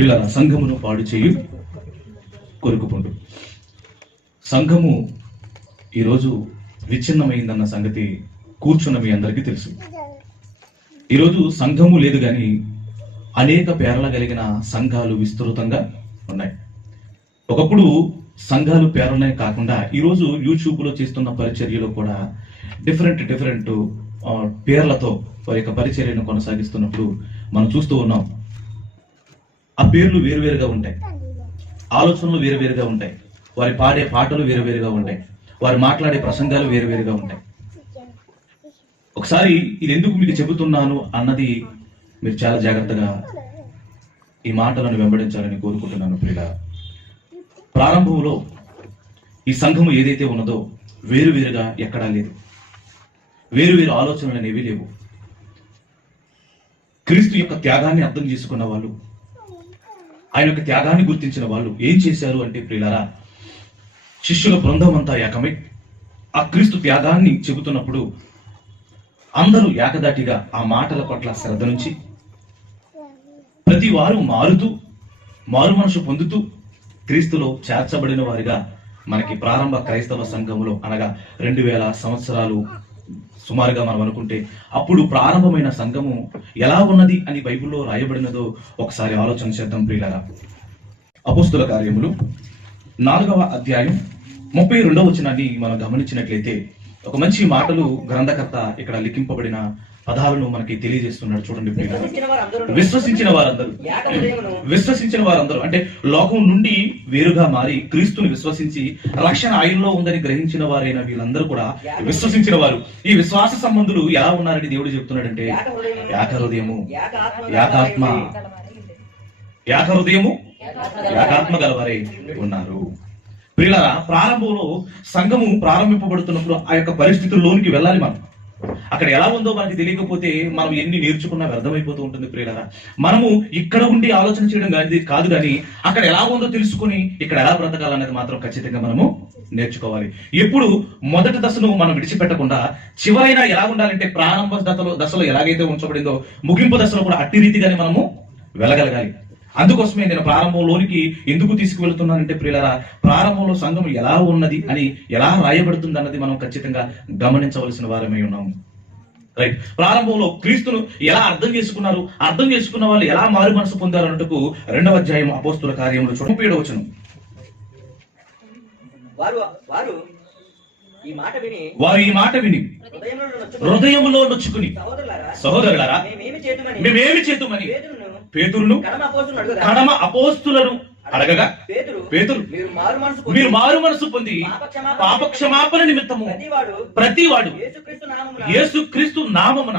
ఇలా సంఘమును పాడు చేయు కొరుకుపుండు సంఘము ఈరోజు విచ్ఛిన్నమైందన్న సంగతి కూర్చున్న మీ అందరికీ తెలుసు. ఈరోజు సంఘము లేదు కానీ అనేక పేర్ల కలిగిన సంఘాలు విస్తృతంగా ఉన్నాయి. ఒకప్పుడు సంఘాలు పేర్లనే కాకుండా ఈరోజు యూట్యూబ్లో చేస్తున్న పరిచర్యలో కూడా డిఫరెంట్ డిఫరెంట్ పేర్లతో వారి యొక్క పరిచర్యను కొనసాగిస్తున్నప్పుడు మనం చూస్తూ ఉన్నాం. ఆ పేర్లు వేరువేరుగా ఉంటాయి. ఆలోచనలు వేరువేరుగా ఉంటాయి. వారి పాడే పాటలు వేరువేరుగా ఉంటాయి. వారు మాట్లాడే ప్రసంగాలు వేరువేరుగా ఉంటాయి. ఒకసారి ఇది ఎందుకు మీకు చెబుతున్నాను అన్నది మీరు చాలా జాగ్రత్తగా ఈ మాటలను వెంబడించాలని కోరుకుంటున్నాను ప్రియుల ప్రారంభంలో ఈ సంఘము ఏదైతే ఉన్నదో వేరువేరుగా ఎక్కడా లేదు. వేరువేరు ఆలోచనలు అనేవి లేవు. క్రీస్తు యొక్క త్యాగాన్ని అర్థం చేసుకున్న వాళ్ళు ఆయన యొక్క త్యాగాన్ని గుర్తించిన వాళ్ళు ఏం చేశారు అంటే ప్రియులారా శిష్యుల బృందం అంతా ఏకమై ఆ క్రీస్తు త్యాగాన్ని చెబుతున్నప్పుడు అందరూ ఏకదాటిగా ఆ మాటల పట్ల శ్రద్ధ నుంచి ప్రతి వారు మారుతూ మారు మనసు పొందుతూ క్రీస్తులో చేర్చబడిన వారిగా మనకి ప్రారంభ క్రైస్తవ సంఘములో అనగా రెండు వేల సంవత్సరాలు సుమారుగా మనం అనుకుంటే అప్పుడు ప్రారంభమైన సంఘము ఎలా ఉన్నది అని బైబిల్లో రాయబడినదో ఒకసారి ఆలోచన చేద్దాం ప్రియులరా. అపుస్తుల కార్యములు నాలుగవ అధ్యాయం ముప్పై రెండవ వచనాన్ని మనం గమనించినట్లయితే ఒక మంచి మాటలు గ్రంథకర్త ఇక్కడ లిఖింపబడిన పదాలను మనకి తెలియజేస్తున్నాడు చూడండి. విశ్వసించిన వారందరూ విశ్వసించిన వారందరూ. అంటే లోకం నుండి వేరుగా మారి క్రీస్తుని విశ్వసించి రక్షణ ఆయనలో ఉందని గ్రహించిన వారైన వీళ్ళందరూ కూడా విశ్వసించిన వారు. ఈ విశ్వాస సంబంధులు ఎలా ఉన్నారని దేవుడు చెప్తున్నాడంటే ఏక హృదయము. ఏకాత్మ ఏక హృదయము. ఏకాత్మ గలవారే ఉన్నారు. ప్రియులారా ప్రారంభంలో సంఘము ప్రారంభింపబడుతున్నప్పుడు ఆ యొక్క పరిస్థితుల్లోనికి వెళ్ళాలి మనం. అక్కడ ఎలా ఉందో మనకి తెలియకపోతే మనం ఎన్ని నేర్చుకున్నా వ్యర్థమైపోతూ ఉంటుంది ప్రియులరా. మనము ఇక్కడ ఉండి ఆలోచన చేయడం కానీ కాదు కానీ అక్కడ ఎలా ఉందో తెలుసుకుని ఇక్కడ ఎలా బ్రతకాలనేది మాత్రం ఖచ్చితంగా మనము నేర్చుకోవాలి. ఎప్పుడు మొదటి దశను మనం విడిచిపెట్టకుండా చివరైన ఎలా ఉండాలంటే ప్రారంభ దశలో దశలో ఎలాగైతే ఉంచబడిందో ముగింపు దశలో కూడా అట్టి రీతిగానే మనము వెళ్ళగలగాలి. అందుకోసమే నేను ప్రారంభంలోనికి ఎందుకు తీసుకువెళ్తున్నానంటే ప్రియులరా ప్రారంభంలో సంఘం ఎలా ఉన్నది అని ఎలా రాయబడుతుంది అన్నది మనం ఖచ్చితంగా గమనించవలసిన వారమై ఉన్నాము. రైట్ ప్రారంభంలో క్రీస్తును ఎలా అర్థం చేసుకున్నారు అర్థం చేసుకున్న వాళ్ళు ఎలా మారు మనసు పొందారు అన్నట్టుకు రెండవ అధ్యాయం అపోస్తుల కార్యములు చూడండి. వచ్చును వారు వారు ఈ మాట విని వారు ఈ మాట విని హృదయంలో నొచ్చుకొని, సహోదరులారా మేమేమి చేతుమని పేతురును కడమ అపోస్తులను అడగగా? పేతురు మీరు మారు మనసు పొంది మీరు మారు మనసు పొంది పాప క్షమాపణ నిమిత్తము ప్రతివాడు ప్రతివాడు యేసుక్రీస్తు నామమున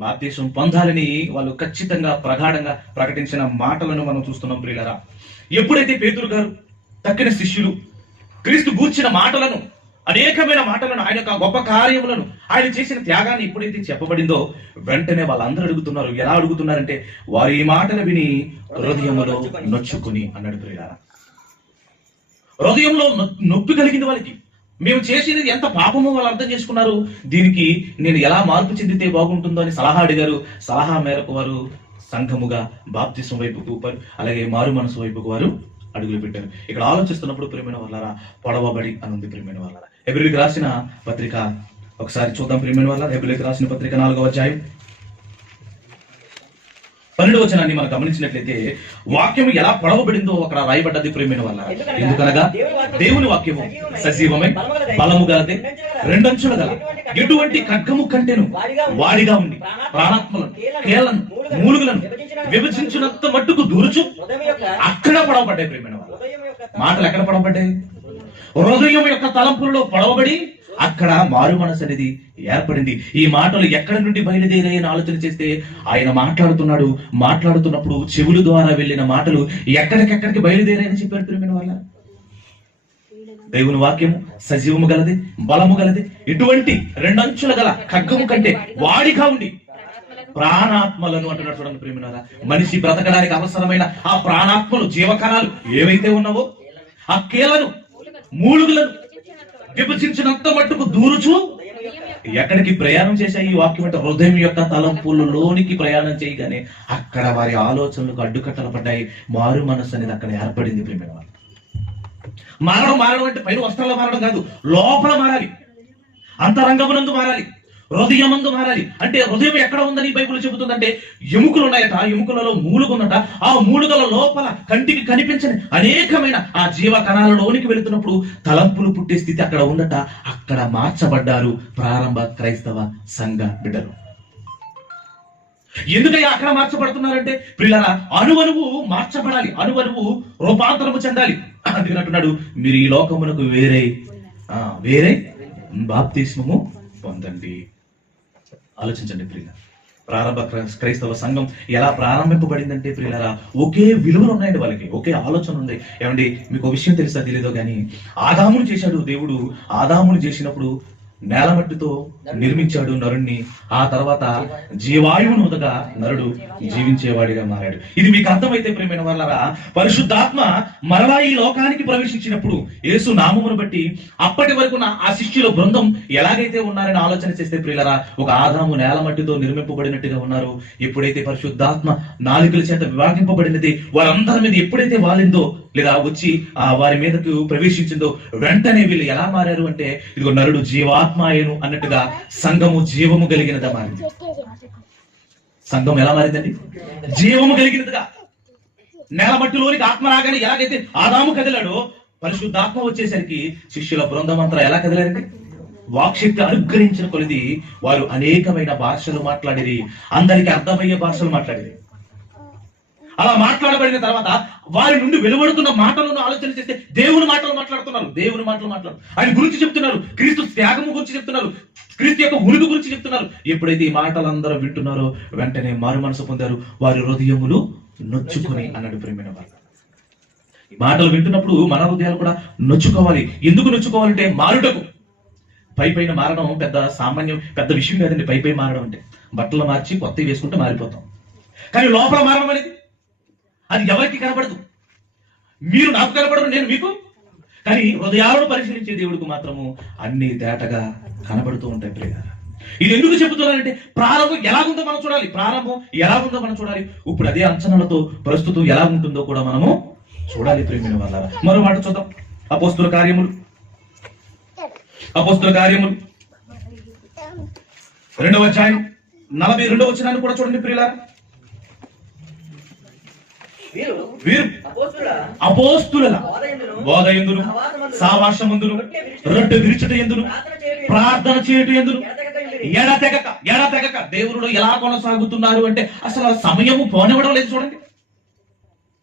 బాప్తీసం పొందాలని వాళ్ళు ఖచ్చితంగా ప్రగాఢంగా ప్రకటించిన మాటలను మనం చూస్తున్నాం ప్రియులరా. ఎప్పుడైతే పేతురు గారు తక్కిన శిష్యులు క్రీస్తు గూర్చిన మాటలను అనేకమైన మాటలను ఆయన యొక్క గొప్ప కార్యములను ఆయన చేసిన త్యాగాన్ని ఎప్పుడైతే చెప్పబడిందో వెంటనే వాళ్ళందరూ అడుగుతున్నారు ఎలా అడుగుతున్నారంటే వారు ఈ మాటలు విని హృదయంలో నొచ్చుకుని అన్నాడు ప్రియారా హృదయంలో నొప్పి కలిగింది వాళ్ళకి. మేము చేసినది ఎంత పాపమో వాళ్ళు అర్థం చేసుకున్నారు. దీనికి నేను ఎలా మార్పు చెందితే బాగుంటుందో అని సలహా అడిగారు. సలహా మేరకు వారు సంఘముగా బాప్తిసం వైపుకు అలాగే మారు మనసు వైపుకు వారు అడుగులు పెట్టారు. ఇక్కడ ఆలోచిస్తున్నప్పుడు ప్రేమైన వాళ్ళారా పొడవబడి అని ఉంది ప్రేమైన వాళ్ళారా. ఎబ్రిల్కి రాసిన పత్రిక. ఒకసారి చూద్దాం ప్రేమైన వాళ్ళ ఎబ్రిల్కి రాసిన పత్రిక నాలుగవ అధ్యాయం. పన్నెండు వచనాన్ని మనం గమనించినట్లయితే వాక్యం ఎలా పొడవబడిందో అక్కడ రాయబడ్డది ప్రేమైన వల్ల ఎందుకనగా దేవుని వాక్యము సజీవమై బలము గలది రెండంచుల గల ఎటువంటి ఖడ్గము కంటెను వాడిగా ఉండి ప్రాణాత్మలను కేలను మూలుగులను విభజించినంత మట్టుకు దూరుచు అక్కడ పొడవబడ్డాయి ప్రేమైన యొక్క మాటలు ఎక్కడ పొడవబడ్డాయి? హృదయం యొక్క తలంపులలో పొడవబడి అక్కడ మారు మనసు అనేది ఏర్పడింది. ఈ మాటలు ఎక్కడి నుండి బయలుదేరాయి అని ఆలోచన చేస్తే ఆయన మాట్లాడుతున్నాడు. మాట్లాడుతున్నప్పుడు చెవుల ద్వారా వెళ్ళిన మాటలు ఎక్కడికెక్కడికి బయలుదేరాయని చెప్పారు ప్రియమైన వాళ్ళ. దేవుని వాక్యము సజీవము గలది బలము గలది. ఇటువంటి రెండంచుల గల ఖగ్గము కంటే వాడిగా ఉండి ప్రాణాత్మలను అంటున్నాడు చూడండి ప్రేమినారా మనిషి బ్రతకడానికి అవసరమైన ఆ ప్రాణాత్మలు జీవకణాలు ఏవైతే ఉన్నావో ఆ కీలను మూలుగులను విభజించినంత మట్టుకు దూరుచు ఎక్కడికి ప్రయాణం చేశాయి ఈ వాక్యం అంటే హృదయం యొక్క తలంపులలోనికి ప్రయాణం చేయగానే అక్కడ వారి ఆలోచనలకు అడ్డుకట్టలు పడ్డాయి. మారు మనస్సు అనేది అక్కడ ఏర్పడింది ప్రేమ వాళ్ళు. మారడం మారడం అంటే పైన వస్త్రాలు మారడం కాదు లోపల మారాలి. అంతరంగమునందు మారాలి. హృదయమందు మారాలి. అంటే హృదయం ఎక్కడ ఉందని బైబుల్ చెబుతుందంటే ఎముకలు ఉన్నాయట. ఆ ఎముకలలో మూలుగుందట. ఆ మూలుగల లోపల కంటికి కనిపించని అనేకమైన ఆ జీవ కణాలలోనికి వెళుతున్నప్పుడు తలంపులు పుట్టే స్థితి అక్కడ ఉందట. అక్కడ మార్చబడ్డారు ప్రారంభ క్రైస్తవ సంఘ బిడ్డలు. ఎందుకయ్యా అక్కడ మార్చబడుతున్నారంటే? పిల్లల అణువనువు మార్చబడాలి. అణువనువు రూపాంతరము చెందాలి. అందుకని అంటున్నాడు మీరు ఈ లోకమునకు వేరే వేరే బాప్తిస్మము పొందండి. ఆలోచించండి ప్రియుల ప్రారంభ క్రై- క్రైస్తవ సంఘం ఎలా ప్రారంభింపబడిందంటే ప్రియులరా ఒకే విలువలు ఉన్నాయండి వాళ్ళకి ఒకే ఆలోచన ఉంది. ఏమండి మీకు ఒక విషయం తెలుసా తెలియదో కానీ ఆదాములు చేశాడు దేవుడు ఆదాములు చేసినప్పుడు నేలమట్టితో నిర్మించాడు నరుణ్ణి. ఆ తర్వాత జీవాయువును ఉదగా నరుడు జీవించేవాడిగా మారాడు. ఇది మీకు అర్థమైతే ప్రేమైన వాళ్ళరా పరిశుద్ధాత్మ మరలా ఈ లోకానికి ప్రవేశించినప్పుడు యేసు నామమును బట్టి అప్పటి వరకు నా ఆ శిష్యుల బృందం ఎలాగైతే ఉన్నారని ఆలోచన చేస్తే ప్రియులరా ఒక ఆదాము నేలమట్టితో నిర్మింపబడినట్టుగా ఉన్నారు. ఎప్పుడైతే పరిశుద్ధాత్మ నాలుకల చేత విభాగింపబడినది వారందరి మీద ఎప్పుడైతే వాలిందో లేదా వచ్చి ఆ వారి మీదకు ప్రవేశించిందో వెంటనే వీళ్ళు ఎలా మారారు అంటే ఇదిగో నరుడు జీవాత్మాయను అన్నట్టుగా సంఘము జీవము కలిగినదా మారింది. సంఘం ఎలా మారిందండి? జీవము కలిగినదిగా. నేల మట్టిలోనికి ఆత్మ రాగానే ఎలాగైతే ఆదాము కదిలాడో పరిశుద్ధాత్మ వచ్చేసరికి శిష్యుల బృందం అంతా ఎలా కదిలారండి వాక్శక్తి అనుగ్రహించిన కొలిది వారు అనేకమైన భాషలు మాట్లాడేది అందరికి అర్థమయ్యే భాషలు మాట్లాడేది అలా మాట్లాడబడిన తర్వాత వారి నుండి వెలువడుతున్న మాటలను ఆలోచన చేస్తే దేవుని మాటలు మాట్లాడుతున్నారు. దేవుని మాటలు మాట్లాడు. ఆయన గురించి చెప్తున్నారు. క్రీస్తు త్యాగము గురించి చెప్తున్నారు. క్రీస్తు యొక్క ఉనికి గురించి చెప్తున్నారు. ఎప్పుడైతే ఈ మాటలు అందరూ వింటున్నారో వెంటనే మారు మనసు పొందారు. వారి హృదయములు నొచ్చుకొని అన్నాడు ప్రేమైన వారు. ఈ మాటలు వింటున్నప్పుడు మన హృదయాలు కూడా నొచ్చుకోవాలి. ఎందుకు నొచ్చుకోవాలంటే మారుటకు. పై పైన మారడం పెద్ద సామాన్యం పెద్ద విషయం కాదండి. పై పై మారడం అంటే బట్టలు మార్చి కొత్తవి వేసుకుంటే మారిపోతాం. కానీ లోపల మారడం అనేది అది ఎవరికి కనబడదు. మీరు నాకు కనబడరు నేను మీకు? కానీ హృదయాలను పరిశీలించే దేవుడికి మాత్రము అన్ని తేటగా కనబడుతూ ఉంటాయి ప్రియారా ఇది ఎందుకు చెబుతున్నానంటే ప్రారంభం ఎలాగుందో మనం చూడాలి. ప్రారంభం ఎలాగుందో మనం చూడాలి. ఇప్పుడు అదే అంచనాలతో ప్రస్తుతం ఎలా ఉంటుందో కూడా మనము చూడాలి ప్రేమిన వల్ల మరో మాట చూద్దాం. అపోస్తుల కార్యములు. అపోస్తుల కార్యములు. రెండవ అధ్యాయం. నలభై రెండవ వచ్చినాన్ని కూడా చూడండి ప్రియులారా. వీరు అపోస్తుల? బోధ ఎందును సావాసమందును రొట్టె విరుచుట ఎందును? ప్రార్థన చేయట ఎందును? ఎడతెగక. ఎడతెగక దేవుడు ఎలా కొనసాగుతున్నారు అంటే అసలు సమయము పోనివ్వడం లేదు చూడండి.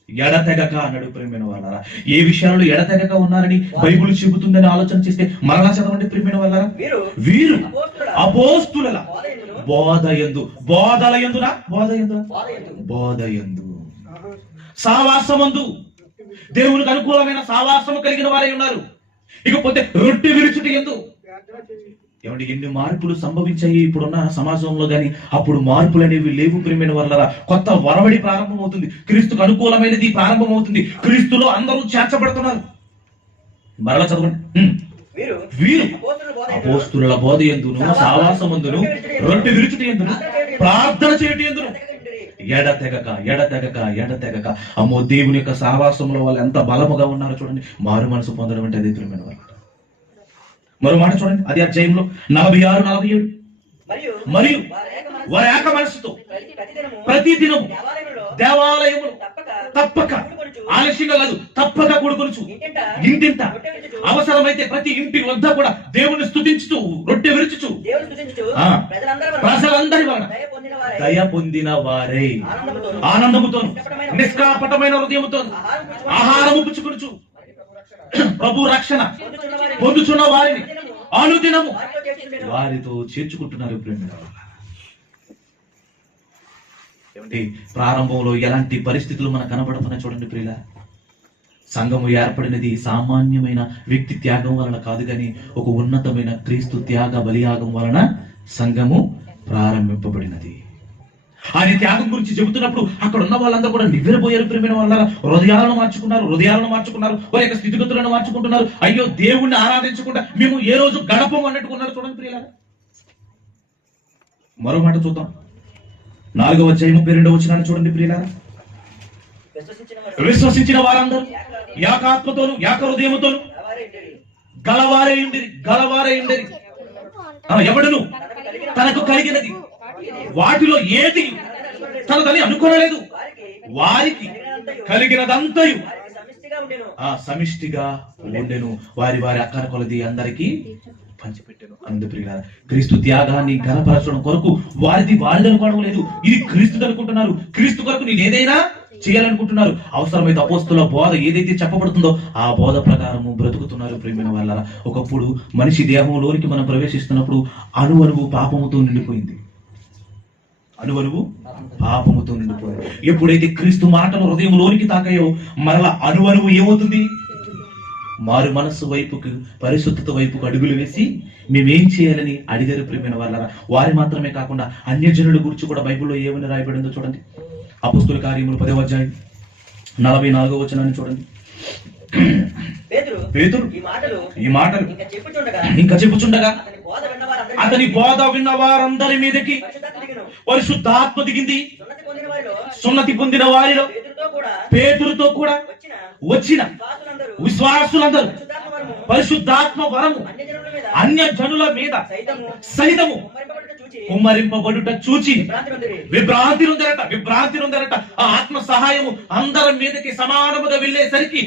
ఎడతెగక అన్నాడు ప్రేమైన వాళ్ళారా? ఏ విషయాల్లో ఎడతెగక ఉన్నారని బైబిల్ చెబుతుందని ఆలోచన చేస్తే మరలా చదవండి ప్రేమైన వాళ్ళారా? వీరు అపోస్తుల? బోధ ఎందు బోధల ఎందునా బోధ ఎందునా బోధయందు బోధ ఎందు సావాసమందు. దేవునికి అనుకూలమైన సావాసము కలిగిన వారై ఉన్నారు. ఇకపోతే రొట్టె విరుచుట ఎందు. ఏమండి ఎన్ని మార్పులు సంభవించాయి ఇప్పుడున్న సమాజంలో గాని? అప్పుడు మార్పులు అనేవి లేవు ప్రియమైన వల్ల కొత్త వరవడి ప్రారంభమవుతుంది. క్రీస్తుకు అనుకూలమైనది ప్రారంభమవుతుంది. క్రీస్తులో అందరూ చేర్చబడుతున్నారు. మరలా చదవండి. వీరు అపోస్తుల బోధ ఎందును సావాసమందును రొట్టె విరుచుట ఎందును ప్రార్థన చేయటి ఎందును. ఎడతెగక. ఎడతెగక ఎడతెగక. అమ్మో దేవుని యొక్క సహవాసంలో వాళ్ళు ఎంత బలముగా ఉన్నారో చూడండి. మారు మనసు పొందడం అంటే అదే ప్రియమైన వాళ్ళు. మరో మాట చూడండి. అది అధ్యాయంలో నలభై ఆరు నలభై ఏడు మరియు వారి ఏక మనసుతో ప్రతి దినము దేవాలయములో తప్పక ఆలస్యంగా కాదు తప్పక కూడుకొనుచు. ఇంటింట ఇంటింత అవసరమైతే ప్రతి ఇంటి వద్ద కూడా దేవుని స్తుతించుతూ రొట్టె విరుచుచు. ప్రజలందరి వలన. దయ పొందిన వారై ఆనందముతో నిష్కాపటమైన హృదయముతో ఆహారము పుచ్చుకొనుచు. ప్రభు రక్షణ. పొందుచున్న వారిని. అనుదినము. వారితో చేర్చుకుంటున్నారు ప్రేమ ఏమండి? ప్రారంభంలో ఎలాంటి పరిస్థితులు మనకు కనబడుతున్నాయి చూడండి ప్రియుల. సంఘము ఏర్పడినది సామాన్యమైన వ్యక్తి త్యాగం వలన కాదు కానీ ఒక ఉన్నతమైన క్రీస్తు త్యాగ బలియాగం వలన సంఘము ప్రారంభింపబడినది. ఆయన త్యాగం గురించి చెబుతున్నప్పుడు అక్కడ ఉన్న వాళ్ళందరూ కూడా నివ్వెరపోయారు ప్రేమైన వాళ్ళ హృదయాలను మార్చుకున్నారు హృదయాలను మార్చుకున్నారు వారి యొక్క స్థితిగతులను మార్చుకుంటున్నారు. అయ్యో దేవుణ్ణి ఆరాధించకుండా మేము ఏ రోజు గడపము అన్నట్టుకున్నారు చూడండి ప్రియులారా. మరో మాట చూద్దాం. నాలుగవ అధ్యాయం ముప్పై రెండవ వచ్చినాన్ని చూడండి ప్రియులారా. విశ్వసించిన వారందరూ యాకాత్మతోను యాక హృదయముతోను గలవారే ఇంటిరి. గలవారే ఉండిరి. ఎవడును? తనకు కలిగినది. వాటిలో ఏది తనదని అనుకోలేదు వారికి వారికి కలిగినదంతయు. ఆ సమిష్టిగా ఉండెను. వారి వారి అక్కర కొలది అందరికి పంచిపెట్టాను. అందు క్రీస్తు త్యాగాన్ని ఘనపరచడం కొరకు వారిది వాళ్ళని అనుకోవడం లేదు ఇది క్రీస్తు అనుకుంటున్నారు క్రీస్తు కొరకు నేను ఏదైనా చేయాలనుకుంటున్నారు. అవసరమైతే అపోస్తుల బోధ ఏదైతే చెప్పబడుతుందో ఆ బోధ ప్రకారము బ్రతుకుతున్నారు ప్రేమైన వాళ్ళ ఒకప్పుడు మనిషి దేహంలోనికి మనం ప్రవేశిస్తున్నప్పుడు అణువణువు పాపముతో నిండిపోయింది. అణువణువు పాపముతో నిండిపోయింది ఎప్పుడైతే క్రీస్తు మాటలు హృదయంలోనికి తాకాయో మరలా అణువణువు ఏమవుతుంది? మారు మనస్సు వైపుకు పరిశుద్ధత వైపుకు అడుగులు వేసి మేమేం చేయాలని అడిగారు ప్రేమైన వాళ్ళ వారి మాత్రమే కాకుండా అన్యజనుల గురించి కూడా బైబిల్లో ఏమని రాయబడిందో చూడండి. అపుస్తుల కార్యములు పదవ అధ్యాయం నలభై నాలుగో వచనాన్ని చూడండి. ఈ మాటలు ఇంకా చెప్పుచుండగా అతని బోధ విన్న వారందరి మీదకి పరిశుద్ధాత్మ దిగింది సున్నతి పొందిన వారిలో పేతురుతో కూడా వచ్చిన విశ్వాసులందరూ పరిశుద్ధాత్మ వరము అన్య జనుల మీద సహితము కుమ్మరింపబడుట చూచి విభ్రాంతి నొందిరి. విభ్రాంతి నొందరట ఆ ఆత్మ సహాయము అందరి మీదకి సమానముగా వెళ్ళేసరికి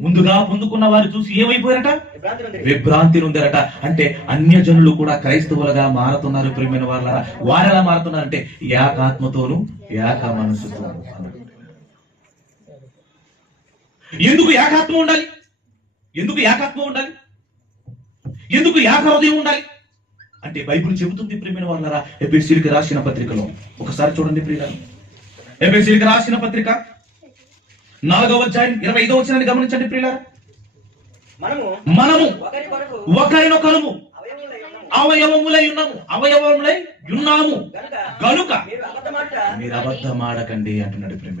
ముందుగా పొందుకున్న వారు చూసి ఏమైపోయారట? విభ్రాంతి నొందరట అంటే అన్య జనులు కూడా క్రైస్తవులుగా మారుతున్నారు ప్రియమైన వాళ్ళ వారు ఎలా మారుతున్నారంటే ఏకాత్మతోను ఏక అన్నాడు. ఎందుకు ఏకాత్మ ఉండాలి? ఎందుకు ఏకాత్మ ఉండాలి? ఎందుకు ఏక హృదయం ఉండాలి? అంటే బైబిల్ చెబుతుంది ప్రియమైన వాళ్ళరా ఎబిసిలికి రాసిన పత్రికలో. ఒకసారి చూడండి ప్రియులారా. ఎబిసిలికి రాసిన పత్రిక నాలుగవ అధ్యాయం ఇరవై ఐదవ వచనాన్ని గమనించండి ప్రియులారా. మనము మనము ఒకరినొకరము అవయవములై ఉన్నాము. అవయవములై ఉన్నాము. గనుక మీరు మీరు అబద్ధమాడకండి అంటున్నాడు ప్రేమ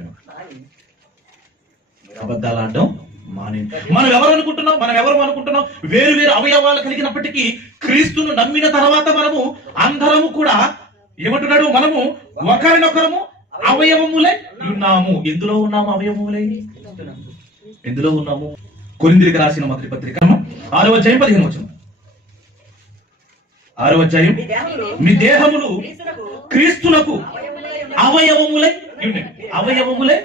అబద్ధాలు ఆడడం మానే. మనం ఎవరు అనుకుంటున్నాం? మనం ఎవరు అనుకుంటున్నాం? వేరు వేరు అవయవాలు కలిగినప్పటికీ క్రీస్తును నమ్మిన తర్వాత మనము అందరము కూడా ఏమంటున్నాడు? మనము ఒకరినొకరము అవయవములై ఉన్నాము. ఎందులో ఉన్నాము అవయవములై? ఎందులో ఉన్నాము? కొరిందిరికి రాసిన మొదటి పత్రిక. ఆరో అధ్యాయం పదిహేను వచ్చిన ఆరో అధ్యాయం. మీ దేహములు క్రీస్తునకు అవయవములై అవయవములై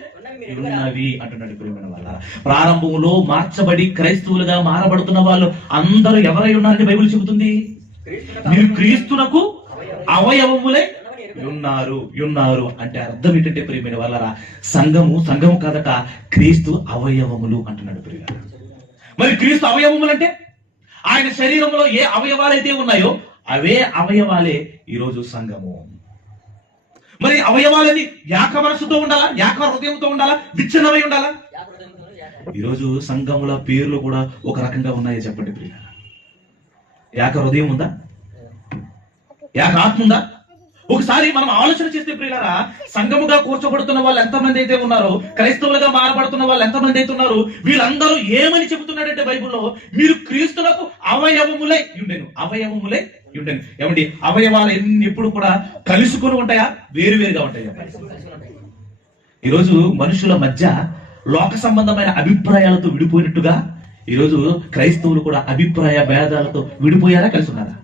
ఉన్నవి. అంటున్నాడు ప్రియమైన వాళ్ళ. ప్రారంభంలో మార్చబడి క్రైస్తవులుగా మారబడుతున్న వాళ్ళు అందరూ ఎవరై ఉన్నారని బైబిల్ చెబుతుంది? మీరు క్రీస్తునకు అవయవములై యున్నారు యున్నారు అంటే అర్థం ఏంటంటే ప్రియమైన వాళ్ళరా? సంఘము సంఘము కాదట క్రీస్తు అవయవములు అంటున్నాడు ప్రియ మరి క్రీస్తు అవయవములు అంటే? ఆయన శరీరంలో ఏ అవయవాలైతే ఉన్నాయో అవే అవయవాలే ఈరోజు సంఘము. మరి అవయవాలని యాక మనసుతో ఉండాలా? యాక హృదయంతో ఉండాలా? విచ్ఛిన్నమై ఉండాలా? ఈరోజు సంఘముల పేర్లు కూడా ఒక రకంగా ఉన్నాయో చెప్పండి ప్రియ యాక హృదయం ఉందా? యాక ఆత్మ ఉందా? ఒకసారి మనం ఆలోచన చేస్తే ప్రియులరా సంఘముగా కూర్చోబడుతున్న వాళ్ళు ఎంతమంది అయితే ఉన్నారో క్రైస్తవులుగా మారబడుతున్న వాళ్ళు ఎంతమంది అయితే ఉన్నారో వీళ్ళందరూ ఏమని చెబుతున్నాడంటే బైబుల్లో మీరు క్రీస్తులకు అవయవములై ఉండేను అవయవములై ఉండేను ఏమండి? అవయవాలు ఎన్ని ఎప్పుడు కూడా కలుసుకొని ఉంటాయా? వేరువేరుగా ఉంటాయి? ఈరోజు మనుషుల మధ్య లోక సంబంధమైన అభిప్రాయాలతో విడిపోయినట్టుగా ఈరోజు క్రైస్తవులు కూడా అభిప్రాయ భేదాలతో విడిపోయారా? కలిసి ఉన్నారా?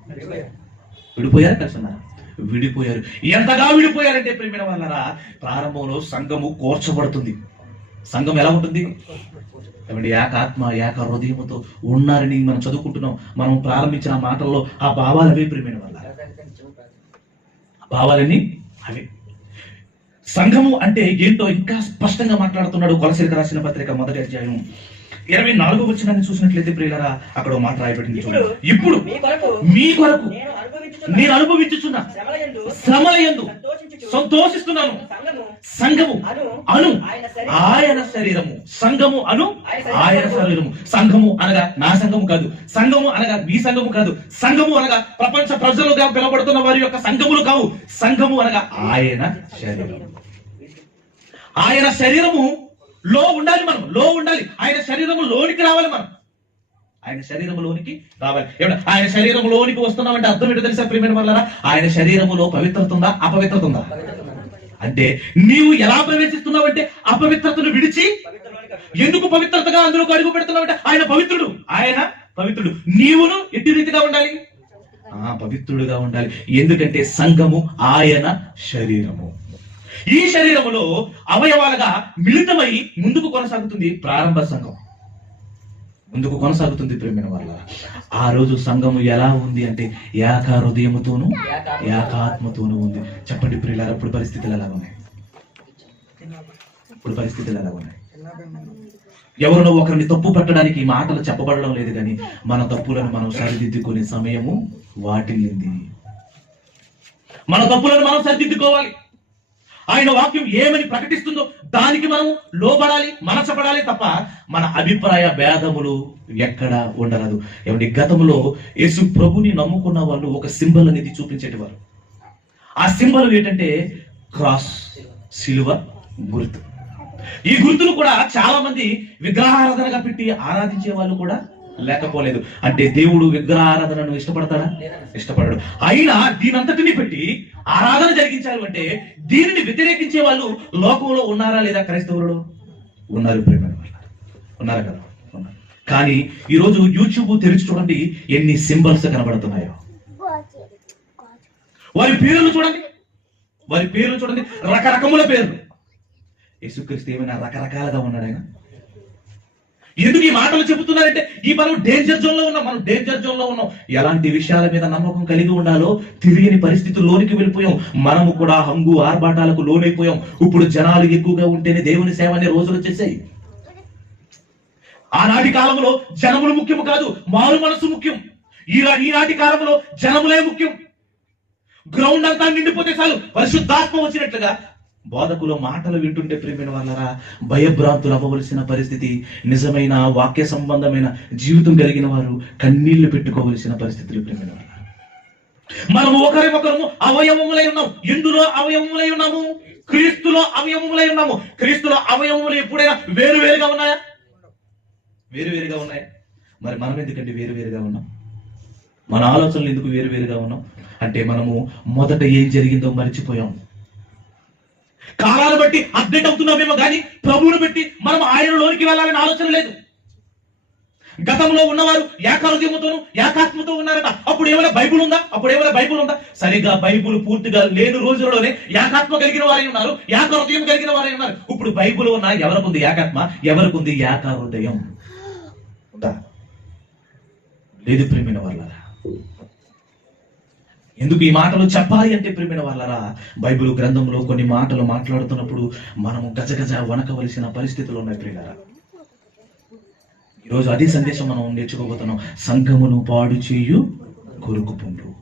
విడిపోయారా? కలిసి ఉన్నారా? విడిపోయారు. ఎంతగా విడిపోయారంటే ప్రేమిన వాళ్ళరా ప్రారంభంలో సంఘము కోర్చబడుతుంది. సంఘం ఎలా ఉంటుంది? ఏక ఆత్మ ఏక హృదయముతో ఉన్నారని మనం చదువుకుంటున్నాం. మనం ప్రారంభించిన మాటల్లో ఆ భావాలు అవే ప్రేమిన వాళ్ళ భావాలన్నీ అవే. సంఘము అంటే ఏంటో ఇంకా స్పష్టంగా మాట్లాడుతున్నాడు కొలసరికి రాసిన పత్రిక మొదటి అధ్యాయం ఇరవై నాలుగో వచ్చినాన్ని చూసినట్లయితే ప్రియులరా అక్కడ మాట రాయబడింది ఇప్పుడు మీ కొరకు నేను అనుభవించుచున్న శ్రమలయందు శ్రమల యందు సంతోషిస్తున్నాను. సంఘము అను ఆయన శరీరము. సంఘము అను ఆయన శరీరము. సంఘము అనగా నా సంఘము కాదు. సంఘము అనగా మీ సంఘము కాదు. సంఘము అనగా ప్రపంచ ప్రజలుగా పిలబడుతున్న వారి యొక్క సంఘములు కావు. సంఘము అనగా ఆయన శరీరము. ఆయన శరీరము లో ఉండాలి మనం. లో ఉండాలి. ఆయన శరీరము లోనికి రావాలి మనం. ఆయన శరీరంలోనికి రావాలి. ఏమన్నా ఆయన శరీరంలోనికి వస్తున్నామంటే అర్థం ఏంటో తెలుసా ప్రియమైన వల్ల ఆయన శరీరములో పవిత్రత ఉందా అపవిత్రత ఉందా అంటే నీవు ఎలా ప్రవేశిస్తున్నావంటే అపవిత్రతను విడిచి ఎందుకు పవిత్రతగా అందులోకి అడుగు పెడుతున్నావంటే ఆయన పవిత్రుడు. ఆయన పవిత్రుడు. నీవును ఎట్టి రీతిగా ఉండాలి? ఆ పవిత్రుడుగా ఉండాలి. ఎందుకంటే సంఘము ఆయన శరీరము. ఈ శరీరములో అవయవాలుగా మిళితమై ముందుకు కొనసాగుతుంది ప్రారంభ సంఘం. ముందుకు కొనసాగుతుంది ప్రేమైన వల్ల ఆ రోజు సంఘము ఎలా ఉంది అంటే ఏక హృదయముతోను ఏకాత్మతోనూ ఉంది. చెప్పండి ప్రియులారా ఇప్పుడు పరిస్థితులు ఎలా ఉన్నాయి? ఇప్పుడు పరిస్థితులు ఎలా ఉన్నాయి? ఎవరినో ఒకరిని తప్పు పట్టడానికి ఈ మాటలు చెప్పబడడం లేదు కానీ మన తప్పులను మనం సరిదిద్దుకునే సమయము వాటిల్లింది. మన తప్పులను మనం సరిదిద్దుకోవాలి. ఆయన వాక్యం ఏమని ప్రకటిస్తుందో దానికి మనం లోబడాలి మనసపడాలి తప్ప మన అభిప్రాయ భేదములు ఎక్కడ ఉండరాదు. ఏమంటే గతంలో యేసు ప్రభుని నమ్ముకున్న వాళ్ళు ఒక సింబల్ అనేది చూపించేటివారు. ఆ సింబల్ ఏంటంటే క్రాస్ సిలువ గుర్తు. ఈ గుర్తును కూడా చాలా మంది విగ్రహారాధనగా పెట్టి ఆరాధించే వాళ్ళు కూడా లేకపోలేదు. అంటే దేవుడు విగ్రహారాధనను ఇష్టపడతాడా? ఇష్టపడడు. అయినా దీనంతటిని పెట్టి ఆరాధన జరిగించాలి అంటే దీనిని వ్యతిరేకించే వాళ్ళు లోకంలో ఉన్నారా లేదా క్రైస్తవులలో? ఉన్నారు ప్రేమ ఉన్నారు కదా? ఉన్నారు. కానీ ఈ రోజు యూట్యూబ్ తెరిచి చూడండి ఎన్ని సింబల్స్ కనబడుతున్నాయో. వారి పేర్లు చూడండి. వారి పేర్లు చూడండి. రకరకముల పేర్లు. యేసుక్రీస్తు ఏమైనా రకరకాలుగా ఉన్నాడు ఆయన? ఎందుకు ఈ మాటలు చెబుతున్నారంటే ఈ మనం డేంజర్ జోన్లో ఉన్నాం మనం డేంజర్ జోన్లో ఉన్నాం. ఎలాంటి విషయాల మీద నమ్మకం కలిగి ఉండాలో తెలియని పరిస్థితుల్లోనికి వెళ్ళిపోయాం. మనము కూడా హంగు ఆర్భాటాలకు లోనైపోయాం. ఇప్పుడు జనాలు ఎక్కువగా ఉంటేనే దేవుని సేవ అనే రోజులు వచ్చేసాయి. ఆనాటి కాలంలో జనములు ముఖ్యము కాదు మారు మనసు ముఖ్యం. ఈనాటి కాలంలో జనములే ముఖ్యం. గ్రౌండ్ అంతా నిండిపోతే చాలు పరిశుద్ధాత్మ వచ్చినట్లుగా బోధకుల మాటలు వింటుంటే ప్రేమైన వాళ్ళరా భయభ్రాంతులు అవ్వవలసిన పరిస్థితి నిజమైన వాక్య సంబంధమైన జీవితం కలిగిన వారు కన్నీళ్ళు పెట్టుకోవలసిన పరిస్థితులు ప్రేమైన వాళ్ళ మనము ఒకరి అవయవములై ఉన్నాం ఎందులో అవయవములై ఉన్నాము? క్రీస్తులో అవయవములై ఉన్నాము. క్రీస్తులో అవయవములు ఎప్పుడైనా వేరు వేరుగా ఉన్నాయా? వేరు వేరుగా ఉన్నాయా? మరి మనం ఎందుకంటే వేరు వేరుగా ఉన్నాం? మన ఆలోచనలు ఎందుకు వేరు వేరుగా ఉన్నాం? అంటే మనము మొదట ఏం జరిగిందో మర్చిపోయాం కాలాన్ని బట్టి అప్డేట్ అవుతున్నామేమో కానీ ప్రభువును బట్టి మనం ఆయనలోనికి వెళ్ళాలని ఆలోచన లేదు. గతంలో ఉన్నవారు ఏకారోగ్యముతోను ఏకాత్మతో ఉన్నారట. అప్పుడు ఏమైనా బైబుల్ ఉందా? అప్పుడు ఏమైనా బైబుల్ ఉందా? సరిగా బైబుల్ పూర్తిగా లేని రోజుల్లోనే ఏకాత్మ కలిగిన వారై ఉన్నారు ఏకహృదయం కలిగిన వారై ఉన్నారు. ఇప్పుడు బైబుల్ ఉన్నా ఎవరికి ఉంది ఏకాత్మ? ఎవరికి ఉంది ఏకహృదయం? ఉందా? లేదు ప్రేమిన వాళ్ళరా ఎందుకు ఈ మాటలు చెప్పాలి అంటే ప్రేమిన వాళ్ళరా? బైబిల్ గ్రంథంలో కొన్ని మాటలు మాట్లాడుతున్నప్పుడు మనము గజగజ వణకవలసిన పరిస్థితులు ఉన్నాయి ప్రియులరా. ఈరోజు అదే సందేశం మనం నేర్చుకోబోతున్నాం. సంఘమును పాడు చేయు కొరుకుపుండు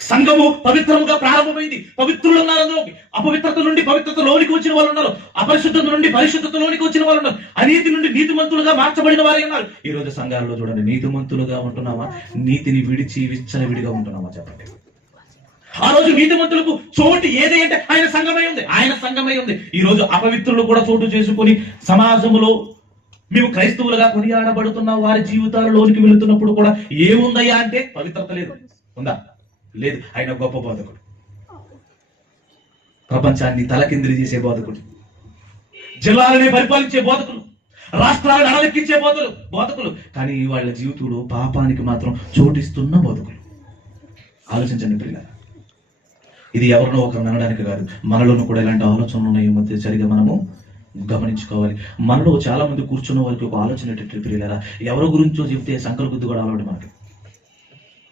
సంఘము పవిత్రముగా ప్రారంభమైంది. పవిత్రులు ఉన్నారు అందులోకి. అపవిత్రత నుండి పవిత్రతలోనికి వచ్చిన వాళ్ళు ఉన్నారు. అపరిశుద్ధత నుండి పరిశుద్ధతలోనికి వచ్చిన వాళ్ళు ఉన్నారు. అనీతి నుండి నీతిమంతులుగా మార్చబడిన వారే ఉన్నారు. ఈ రోజు సంఘాలలో చూడండి నీతిమంతులుగా ఉంటున్నామా? నీతిని విడిచి విచ్చలవిడిగా ఉంటున్నామా చెప్పండి. ఆ రోజు నీతిమంతులకు చోటు ఏది అంటే ఆయన సంఘమై ఉంది. ఆయన సంఘమై ఉంది. ఈ రోజు అపవిత్రులు కూడా చోటు చేసుకొని సమాజంలో మేము క్రైస్తవులుగా కొనియాడబడుతున్న వారి జీవితాలలోనికి వెళుతున్నప్పుడు కూడా ఏముందయ్యా అంటే పవిత్రత లేదు. ఉందా? లేదు. ఆయన గొప్ప బోధకుడు. ప్రపంచాన్ని తలకిందిరి చేసే బోధకుడు. జిల్లాలని పరిపాలించే బోధకులు రాష్ట్రాలను అడలెక్కించే బోధకులు బోధకులు కానీ వాళ్ళ జీవితంలో పాపానికి మాత్రం చోటిస్తున్న బోధకులు ఆలోచించండి పిల్లలు ఇది ఎవరినో ఒకరు అనడానికి కాదు. మనలోనూ కూడా ఇలాంటి ఆలోచనలు ఉన్నాయి. ఈ మధ్య సరిగా మనము గమనించుకోవాలి. మనలో చాలా మంది కూర్చున్న వారికి ఒక ఆలోచన ఏంటంటే ఎవరి గురించో చెప్తే సంకల్పబుద్ధి కూడా అలవాటు మనకి.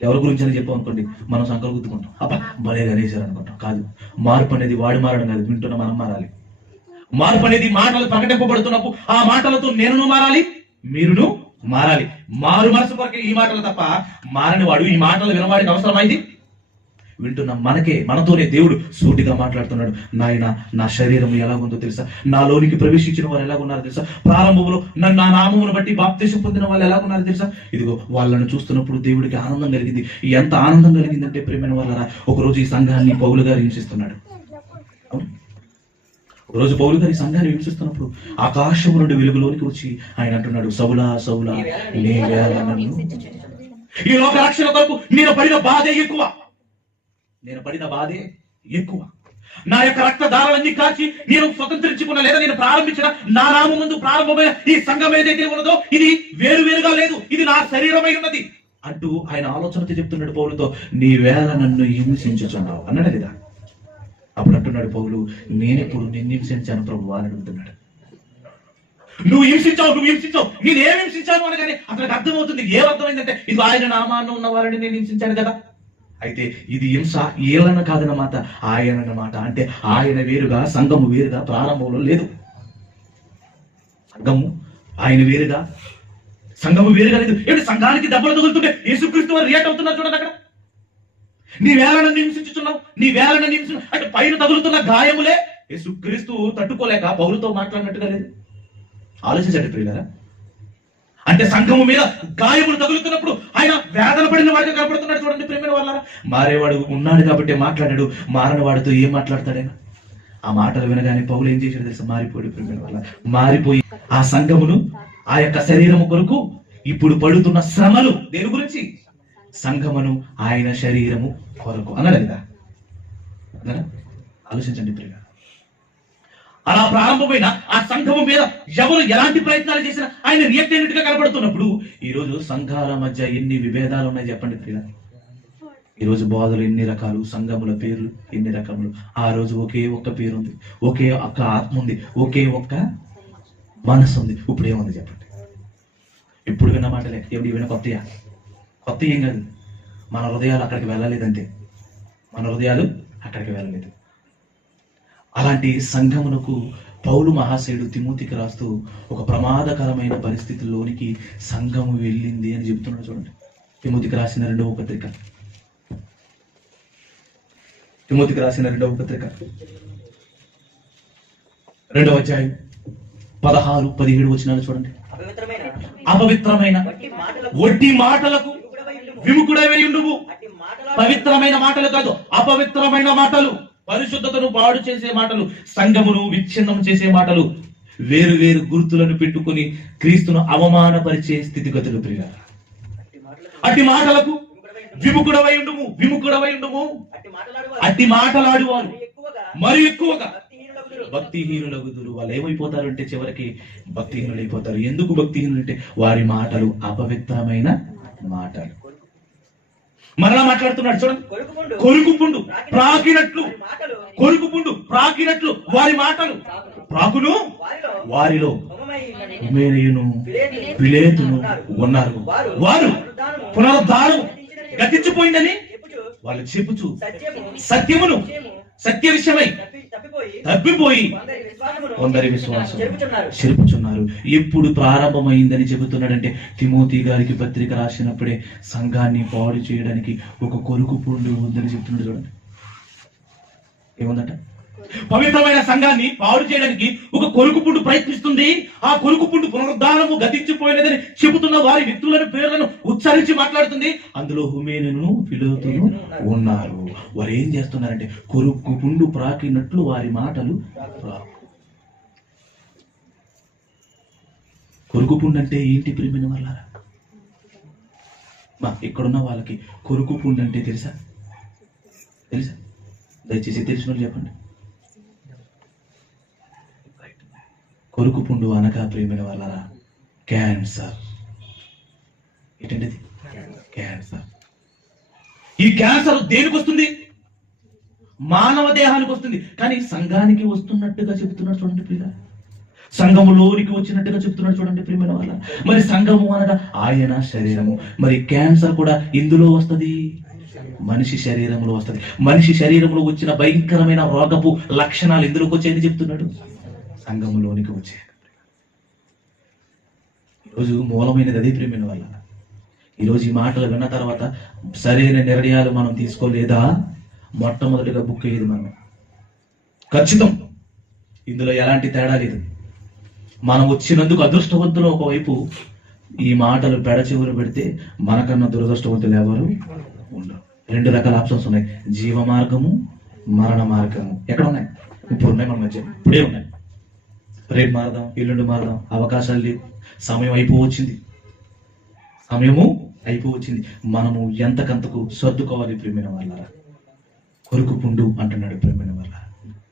ఎవరి గురించి అని చెప్పాం అనుకోండి మనం సంకల అబ్బా భలే గణేశారు అనుకుంటాం. కాదు మార్పు అనేది వాడి మారడం కాదు వింటున్న మనం మారాలి. మార్పు అనేది మాటలు ప్రకటింపబడుతున్నప్పుడు ఆ మాటలతో నేను మారాలి మీరును మారాలి. మారు మనసు కొరకే ఈ మాటలు తప్ప మారని వాడు ఈ మాటలు వినవాడికి అవసరమైంది? వింటున్న మనకే మనతోనే దేవుడు సూటిగా మాట్లాడుతున్నాడు. నాయన నా శరీరం ఎలా ఉందో తెలుసా నాలోనికి ప్రవేశించిన వారు ఎలా ఉన్నారో తెలుసా? ప్రారంభంలో నన్ను నా నామమును బట్టి బాప్తేశం పొందిన వాళ్ళు ఎలా ఉన్నారో తెలుసా? ఇదిగో వాళ్ళని చూస్తున్నప్పుడు దేవుడికి ఆనందం కలిగింది. ఎంత ఆనందం కలిగిందంటే ప్రేమైన వాళ్ళరా ఒకరోజు ఈ సంఘాన్ని పౌలు గారు హింసిస్తున్నాడు. రోజు పౌలు గారి సంఘాన్ని హింసిస్తున్నప్పుడు ఆకాశం నుండి వెలుగులోనికి వచ్చి ఆయన అంటున్నాడు సౌలా సౌలా నీ నన్ను. ఈ లోక రక్షణ కొరకు నేను పడిన బాధ ఎక్కువ. నేను పడిన బాధే ఎక్కువ. నా యొక్క రక్తదారాలన్నీ కాచి నేను స్వతంత్రించుకున్న లేదా నేను ప్రారంభించిన నా నామ ముందు ప్రారంభమైన ఈ సంఘం ఏదైతే ఉన్నదో ఇది వేరు వేరుగా లేదు. ఇది నా శరీరమై ఉన్నది. అంటూ ఆయన ఆలోచనతో చెప్తున్నాడు పౌలుతో నీ వేళ నన్ను హింసించుచున్నావు. అన్నాడు లేదా అప్పుడు అంటున్నాడు పౌలు నేనెప్పుడు నిన్ను హింసించాను. ప్రభు అని అడుగుతున్నాడు. నువ్వు హింసించావు నువ్వు హింసించావు. నేను ఏం హింసించాను? అనగానే అతనికి అర్థమవుతుంది ఏం అర్థమైందంటే ఇది ఆయన నామాన్ని ఉన్న వారిని నేను హింసించాను కదా. అయితే ఇది హింస ఏలన కాదన్నమాట ఆయన అన్నమాట అంటే ఆయన వేరుగా సంఘము వేరుగా ప్రారంభంలో లేదు. సంఘము ఆయన వేరుగా సంఘము వేరుగా లేదు. ఏంటి సంఘానికి దెబ్బలు తగులుతుంటే యేసుక్రీస్తు వారు రియాక్ట్ అవుతున్నారు చూడండి అక్కడ. నీ వేళను హింసించుతున్నావు నీ వేళను హింసించు అంటే పైన తగులుతున్న గాయములే యేసుక్రీస్తు తట్టుకోలేక పౌరుతో మాట్లాడినట్టుగా లేదు. ఆలోచించండి ప్రియులరా. అంటే సంఘము మీద గాయములు తగులుతున్నప్పుడు ఆయన వేదన పడిన వాడికి కనపడుతున్నాడు చూడండి ప్రేమైన వాళ్ళ మారేవాడు ఉన్నాడు కాబట్టి మాట్లాడాడు. మారని వాడితో ఏం మాట్లాడతాడైనా ఆ మాటలు వినగానే పౌలు ఏం చేశాడు తెలుసా? మారిపోయాడు ప్రేమైన వాళ్ళ మారిపోయి ఆ సంఘమును ఆ యొక్క శరీరము కొరకు ఇప్పుడు పడుతున్న శ్రమలు దేని గురించి? సంఘమును ఆయన శరీరము కొరకు. అనలేదా ఆలోచించండి ప్రియ అలా ప్రారంభమైన ఆ సంఘము మీద ఎవరు ఎలాంటి ప్రయత్నాలు చేసినా ఆయన రియాక్ట్ అయినట్టుగా కనబడుతున్నప్పుడు ఈ రోజు సంఘాల మధ్య ఎన్ని విభేదాలు ఉన్నాయి చెప్పండి ప్రియ. ఈరోజు బోధలు ఎన్ని రకాలు సంఘముల పేర్లు ఎన్ని రకములు. ఆ రోజు ఒకే ఒక్క పేరు ఉంది ఒకే ఒక్క ఆత్మ ఉంది ఒకే ఒక్క మనసు ఉంది. ఇప్పుడు ఏముంది చెప్పండి? ఇప్పుడు విన్న మాటలే. ఏమిటి విన్న కొత్తయా? కొత్త ఏం కాదు. మన హృదయాలు అక్కడికి వెళ్ళలేదంతే. మన హృదయాలు అక్కడికి వెళ్ళలేదు. అలాంటి సంఘమునకు పౌలు మహాశయుడు తిమోతికి రాస్తూ ఒక ప్రమాదకరమైన పరిస్థితుల్లోనికి సంఘము వెళ్ళింది అని చెబుతున్నాడు చూడండి. తిమోతికి రాసిన రెండవ పత్రిక. తిమోతికి రాసిన రెండవ పత్రిక. రెండవ అధ్యాయం పదహారు పదిహేడు వచ్చినాలు చూడండి. అపవిత్రమైన వడ్డీ మాటలకు. విముకుడవై మాటలాడు పవిత్రమైన మాటలు కాదు అపవిత్రమైన మాటలు. పరిశుద్ధతను పాడు చేసే మాటలు సంఘమును విచ్ఛిన్నం చేసే మాటలు వేరు వేరు గుర్తులను పెట్టుకుని క్రీస్తును అవమానపరిచే స్థితిగతులు ప్రియ అట్టి మాటలకు మాటలకు విముఖుడవై ఉండుము. విముకుడవై ఉండుము. విముకుడవై ఉండుము అట్టి మాటలాడువారు మరి ఎక్కువగా మరి ఎక్కువగా భక్తిహీనులగుదురు వాళ్ళు ఏమైపోతారు అంటే చివరికి భక్తిహీనులు అయిపోతారు ఎందుకు భక్తిహీనులు అంటే వారి మాటలు అపవిత్రమైన మాటలు. మరలా మాట్లాడుతున్నాడు చూడండి. కొరుకుపుండు. కొరుకుపుండు. ప్రాకినట్లు. వారి మాటలు కొరుకుపుండు. ప్రాకినట్లు. వారి మాటలు. ప్రాకును వారిలో పిలేతును ఉన్నారు. వారు పునరుద్ధానం గతించిపోయిందని వాళ్ళు చెప్పుచు సత్యము. సత్యమును సత్యము. సత్య విషయమై తప్పి తప్పిపోయి తప్పిపోయి కొందరి విశ్వాసం చెరుపుచున్నారు. ఎప్పుడు ప్రారంభమైందని చెబుతున్నాడంటే తిమోతి గారికి పత్రిక రాసినప్పుడే సంఘాన్ని పాడు చేయడానికి ఒక కొరుకు పుండు ఉందని చెప్తున్నాడు చూడండి. ఏముందట? పవిత్రమైన సంఘాన్ని పాడు చేయడానికి ఒక కొరుకు పుండు ప్రయత్నిస్తుంది. ఆ కొరుకు పుండు పునరుద్ధానము గతించిపోయినదని చెబుతున్న వారి వ్యక్తులను పేర్లను ఉచ్చరించి మాట్లాడుతుంది. అందులో హుమేనును ఫిలోతును ఉన్నారు. వారు ఏం చేస్తున్నారంటే కొరుకు పుండు ప్రాకినట్లు వారి మాటలు రా- కొరుకు పుండు అంటే ఏంటి ప్రేమిన వాళ్ళారా? మా ఇక్కడున్న వాళ్ళకి కొరుకు పుండు అంటే తెలుసా? తెలుసా? దయచేసి తెలిసిన చెప్పండి. కొరుకు పుండు అనగా ప్రేమిన వాళ్ళారా? క్యాన్సర్. ఏంటంటే క్యాన్సర్. ఈ క్యాన్సర్ దేనికి వస్తుంది మానవ దేహానికి వస్తుంది కానీ సంఘానికి వస్తున్నట్టుగా చెబుతున్నాడు చూడండి సంఘములోనికి వచ్చినట్టుగా చెప్తున్నాడు చూడండి ప్రియమైన వాళ్ళ. మరి సంఘము అనగా ఆయన శరీరము. మరి క్యాన్సర్ కూడా ఇందులో వస్తది? మనిషి శరీరంలో వస్తది. మనిషి శరీరంలో వచ్చిన భయంకరమైన రోగపు లక్షణాలు ఎందులోకి వచ్చాయని చెప్తున్నాడు? సంఘములోనికి వచ్చాయి. ఈరోజు మూలమైనది అదే ప్రియమైన వాళ్ళ. ఈరోజు ఈ మాటలు విన్న తర్వాత సరైన నిర్ణయాలు మనం తీసుకోలేదా? మొట్టమొదటిగా బుక్ అయ్యేది మనం. ఖచ్చితం. ఇందులో ఎలాంటి తేడా లేదు. మనం వచ్చినందుకు అదృష్టవంతులు ఒకవైపు ఈ మాటలు పెడచెవులు పెడితే మనకన్నా దురదృష్టవంతులు ఎవరు ఉండరు. రెండు రకాల ఆప్షన్స్ ఉన్నాయి. జీవ మార్గము మరణ మార్గము. ఎక్కడ ఉన్నాయి? ఇప్పుడు ఉన్నాయి మన మధ్య. ఇప్పుడే ఉన్నాయి. రేపు మారదాం ఎల్లుండి మారదాం. అవకాశాలు లేవు. సమయం అయిపోవచ్చింది. సమయము అయిపోవచ్చింది. మనము ఎంతకంతకు సర్దుకోవాలి ప్రేమైన వాళ్ళరా? కొరుకు పుండు అంటున్నాడు ప్రేమైన వాళ్ళ.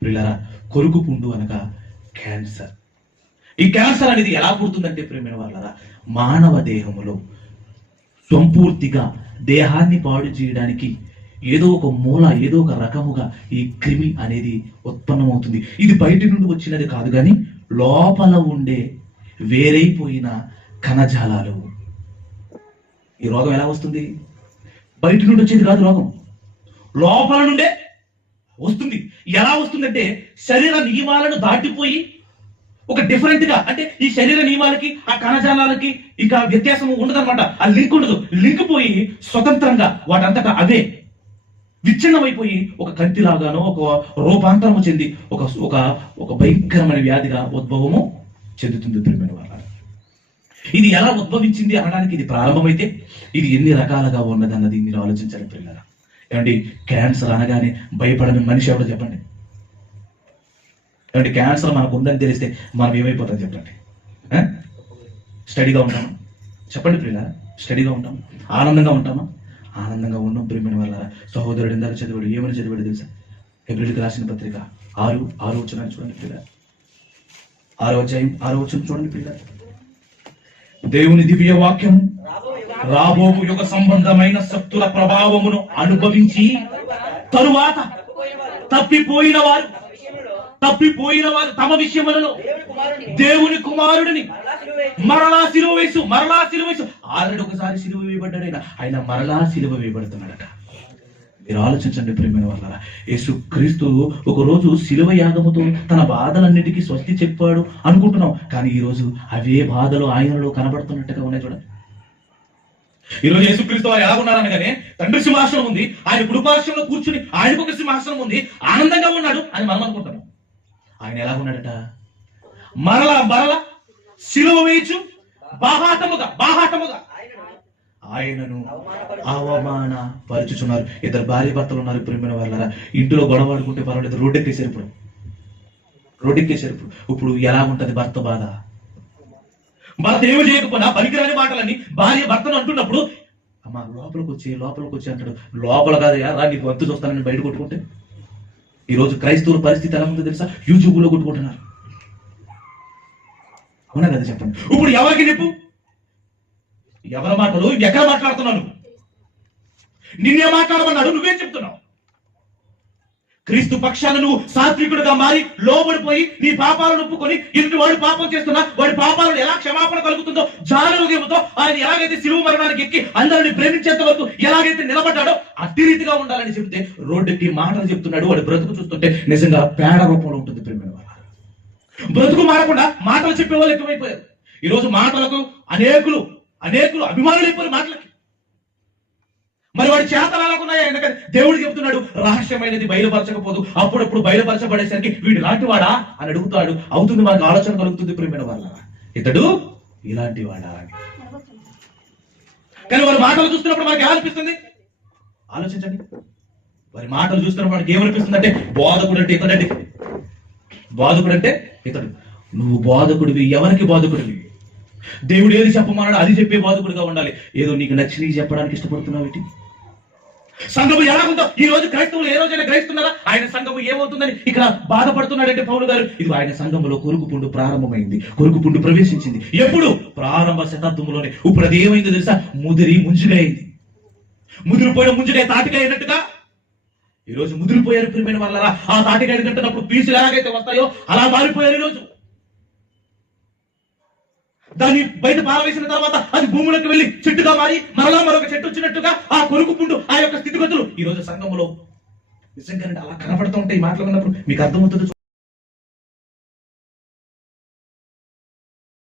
పిల్లరా కొరుకు పుండు అనగా క్యాన్సర్. ఈ క్యాన్సర్ అనేది ఎలా పుడుతుందంటే ప్రేమైన వాళ్ళరా మానవ దేహంలో సంపూర్తిగా దేహాన్ని పాడు చేయడానికి ఏదో ఒక మూల ఏదో ఒక రకముగా ఈ క్రిమి అనేది ఉత్పన్నమవుతుంది. ఇది బయటి నుండి వచ్చినది కాదు కానీ లోపల ఉండే వేరైపోయిన కణజాలాలు. ఈ రోగం ఎలా వస్తుంది? బయట నుండి వచ్చేది కాదు రోగం. లోపల నుండే వస్తుంది. ఎలా వస్తుందంటే శరీర నియమాలను దాటిపోయి ఒక డిఫరెంట్గా అంటే ఈ శరీర నియమాలకి ఆ కణజాలాలకి ఇక వ్యత్యాసం ఉండదన్నమాట. ఆ లింక్ ఉండదు. లింక్ పోయి స్వతంత్రంగా వాటంతటా అవే విచ్ఛిన్నమైపోయి ఒక కంతిలాగానో ఒక రూపాంతరము చెంది ఒక ఒక ఒక భయంకరమైన వ్యాధిగా ఉద్భవము చెందుతుంది ప్రియమైన వాళ్ళ ఇది ఎలా ఉద్భవించింది అనడానికి ఇది ప్రారంభమైతే ఇది ఎన్ని రకాలుగా ఉన్నదన్నది మీరు ఆలోచించాలి పిల్లల ఏమండి క్యాన్సర్ అనగానే భయపడని మనిషి ఎవడో చెప్పండి. కాబట్టి క్యాన్సర్ మనకు ఉందని తెలిస్తే మనం ఏమైపోతుంది చెప్పండి? స్టడీగా ఉంటాము? చెప్పండి ప్రియుల స్టడీగా ఉంటాము? ఆనందంగా ఉంటామా? ఆనందంగా ఉన్నాం ప్రియమైన వల్ల సహోదరుడు ఇందాక చదివాడు ఏమని చదివాడు తెలుసా? ఎబ్రిల్కి రాసిన పత్రిక ఆరు ఆరు వచ్చిన చూడండి పిల్ల ఆరో అధ్యాయం ఆరో వచ్చిన చూడండి పిల్ల దేవుని దివ్య వాక్యం రాబోయే రాబోవు యుగ సంబంధమైన శక్తుల ప్రభావమును అనుభవించి తరువాత తప్పిపోయిన వారు తప్పిపోయిన వారు తమ విషయములలో దేవుని కుమారుడిని. మరలా సిలువ వేసి మరలా సిలువ వేసు. ఆల్రెడీ ఒకసారి సిలువ వేయబడ్డాడు ఆయన. ఆయన మరలా సిలువ వేయబడుతున్నాడట. మీరు ఆలోచించండి ప్రేమైన వాళ్ళ యేసు క్రీస్తు ఒక రోజు శిలువ యాగముతో తన బాధలన్నిటికీ స్వస్తి చెప్పాడు అనుకుంటున్నాం. కానీ ఈ రోజు అవే బాధలు ఆయనలో కనబడుతున్నట్టుగా ఉన్నాయి చూడండి. ఈ రోజు యేసుక్రీస్తు వారు ఉన్నారనగానే తండ్రి సింహాసనం ఉంది. ఆయన కుటుంబాశ్రంలో కూర్చుని ఆయనకు ఒక సింహాసనం ఉంది. ఆనందంగా ఉన్నాడు అని మనం అనుకుంటాం ఆయన ఎలాగున్నాడట మరలా మరలా శిలువ వేచు బాహాటముగా బాహాటముగా. ఆయనను అవమాన పరుచుచున్నారు ఇద్దరు భార్య భర్తలు ఉన్నారు ప్రేమైన వాళ్ళరా? ఇంట్లో గొడవ ఆడుకుంటే పర్వాలేదు రోడ్డెక్కేసారు ఇప్పుడు. రోడ్డెక్కేసారు ఇప్పుడు. ఇప్పుడు ఎలా ఉంటది భర్త బాధ? భర్త ఏమి చేయకపోయినా పనికిరాని మాటలని భార్య భర్తను అంటున్నప్పుడు అమ్మ లోపలికి వచ్చి లోపలికి వచ్చి అంటాడు. లోపల కాదు రా నీకు వంతు చూస్తానని బయట కొట్టుకుంటే. ఈరోజు క్రైస్తవుల పరిస్థితి ఎలా ఉందో తెలుసా? యూట్యూబ్లో కొట్టుకుంటున్నారు. అవునా కదా చెప్పండి? ఇప్పుడు ఎవరికి నిప్పు ఎవరి మాటలు? ఎక్కడ మాట్లాడుతున్నాను నిన్నే మాట్లాడమన్నాడు నువ్వేం చెప్తున్నావు? క్రీస్తు పక్షాన నువ్వు సాత్వికుడుగా మారి లోబడిపోయి నీ పాపాలను ఒప్పుకొని ఇంటి వాడు పాపం చేస్తున్నా వాడి పాపాలను ఎలా క్షమాపణ కలుగుతుందో జానోద్యమంతో ఆయన ఎలాగైతే సిలువ మరణానికి ఎక్కి అందరిని ప్రేమించేంత వరకు ఎలాగైతే నిలబడ్డాడో అట్టి రీతిగా ఉండాలని చెప్తే రోడ్డుకి మాటలు చెప్తున్నాడు వాడి బ్రతుకు చూస్తుంటే నిజంగా పేడ రూపంలో ఉంటుంది ప్రేమ బ్రతుకు మారకుండా మాటలు చెప్పే వాళ్ళు ఎక్కువైపోయారు. ఈ రోజు మాటలకు అనేకులు అనేకులు అభిమానులు అయిపోయారు మాటలకి మరి వాడి చేతలు ఎందుకంటే దేవుడు చెప్తున్నాడు రహస్యమైనది బయలుపరచకపోదు. అప్పుడప్పుడు బయలుపరచబడేసరికి వీడు లాంటివాడా అని అడుగుతాడు. అవుతుంది మనకు ఆలోచన కలుగుతుంది ప్రేమైన వాళ్ళ ఇతడు ఇలాంటి వాడా అని. కానీ వారి మాటలు చూస్తున్నప్పుడు మనకి ఏమనిపిస్తుంది? ఆలోచించండి. వారి మాటలు చూస్తున్నప్పుడు మనకి ఏమనిపిస్తుంది అంటే బోధకుడు అంటే ఇతడండి. బోధకుడు అంటే ఇతడు. నువ్వు బోధకుడివి ఎవరికి బోధకుడివి? దేవుడు ఏది చెప్పమన్నాడు అది చెప్పే బాధకుడిగా ఉండాలి. ఏదో నీకు నచ్చినవి చెప్పడానికి ఇష్టపడుతున్నావు సంఘము ఎలా ఉందో ఈ రోజు క్రైస్తవులు ఏ రోజైనా గ్రహిస్తున్నారా? ఆయన సంఘము ఏమవుతుందని ఇక్కడ బాధపడుతున్నాడంటే పౌలు గారు ఇది ఆయన సంఘములో కొరుకు పుండు ప్రారంభమైంది కొరుకు పుండు ప్రవేశించింది. ఎప్పుడు? ప్రారంభ శతాబ్దంలోనే ఇప్పుడు అది ఏమైందో తెలుసా? ముదిరి ముంజుగా అయింది ముదిరిపోయిన ముంజుగై తాటిగా అయినట్టుగా? ఈ రోజు ముదిరిపోయారు ప్రియమైన వాళ్ళరా. ఆ తాటికాయలు కట్టినప్పుడు పీసులు ఎలాగైతే వస్తాయో అలా మారిపోయారు ఈ రోజు దాన్ని బయట పారవేసిన తర్వాత అది భూములకు వెళ్ళి చెట్టుగా మారి మరలా మరొక చెట్టు వచ్చినట్టుగా ఆ కొనుకు పుండు ఆ యొక్క స్థితిగతులు ఈ రోజు సంఘములో నిజంగా అలా కనపడుతూ ఉంటాయి ఈ మాటలు విన్నప్పుడు. మీకు అర్థమవుతుంది